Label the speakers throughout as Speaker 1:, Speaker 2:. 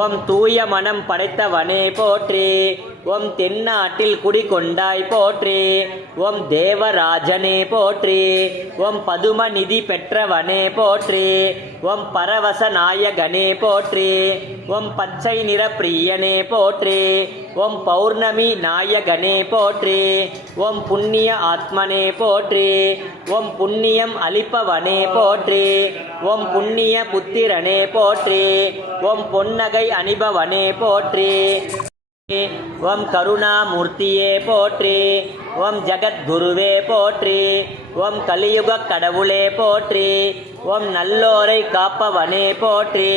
Speaker 1: ஓம் தூய மனம் படைத்தவனே போற்றி. ஓம் தென்னாட்டில் குடிகொண்டாய் போற்றி. ஓம் தேவராஜனே போற்றி. ஓம் பதுமநிதி பெற்றவனே போற்றி. ஓம் பரவச நாயகனே போற்றி. ஓம் பச்சை நிற பிரியனே போற்றி. ஓம் பௌர்ணமி நாயகனே போற்றி. ஓம் புண்ணிய ஆத்மனே போற்றி. ஓம் புண்ணியம் அளிப்பவனே போற்றி. ஓம் புண்ணிய புத்திரனே போற்றி. ஓம் பொன்னகை அணிபவனே போற்றி. ஓம் கருணாமூர்த்தியே போற்றி ஓம் ஜகத்குருவே போற்றி ஓம் கலியுக கடவுளே போற்றி ஓம் நல்லோரை காப்பவனே போற்றி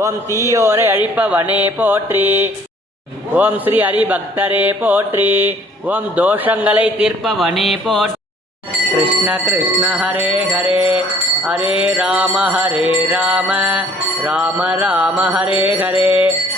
Speaker 1: ஓம் தீயோரை அழிப்பவனே போற்றி ஓம் ஸ்ரீ ஹரிபக்தரே போற்றி ஓம் தோஷங்களை தீர்ப்பவனே போற்றி. கிருஷ்ண கிருஷ்ண ஹரே ஹரே ஹரே ராம ஹரே ராம ராம ராம ஹரே ஹரே.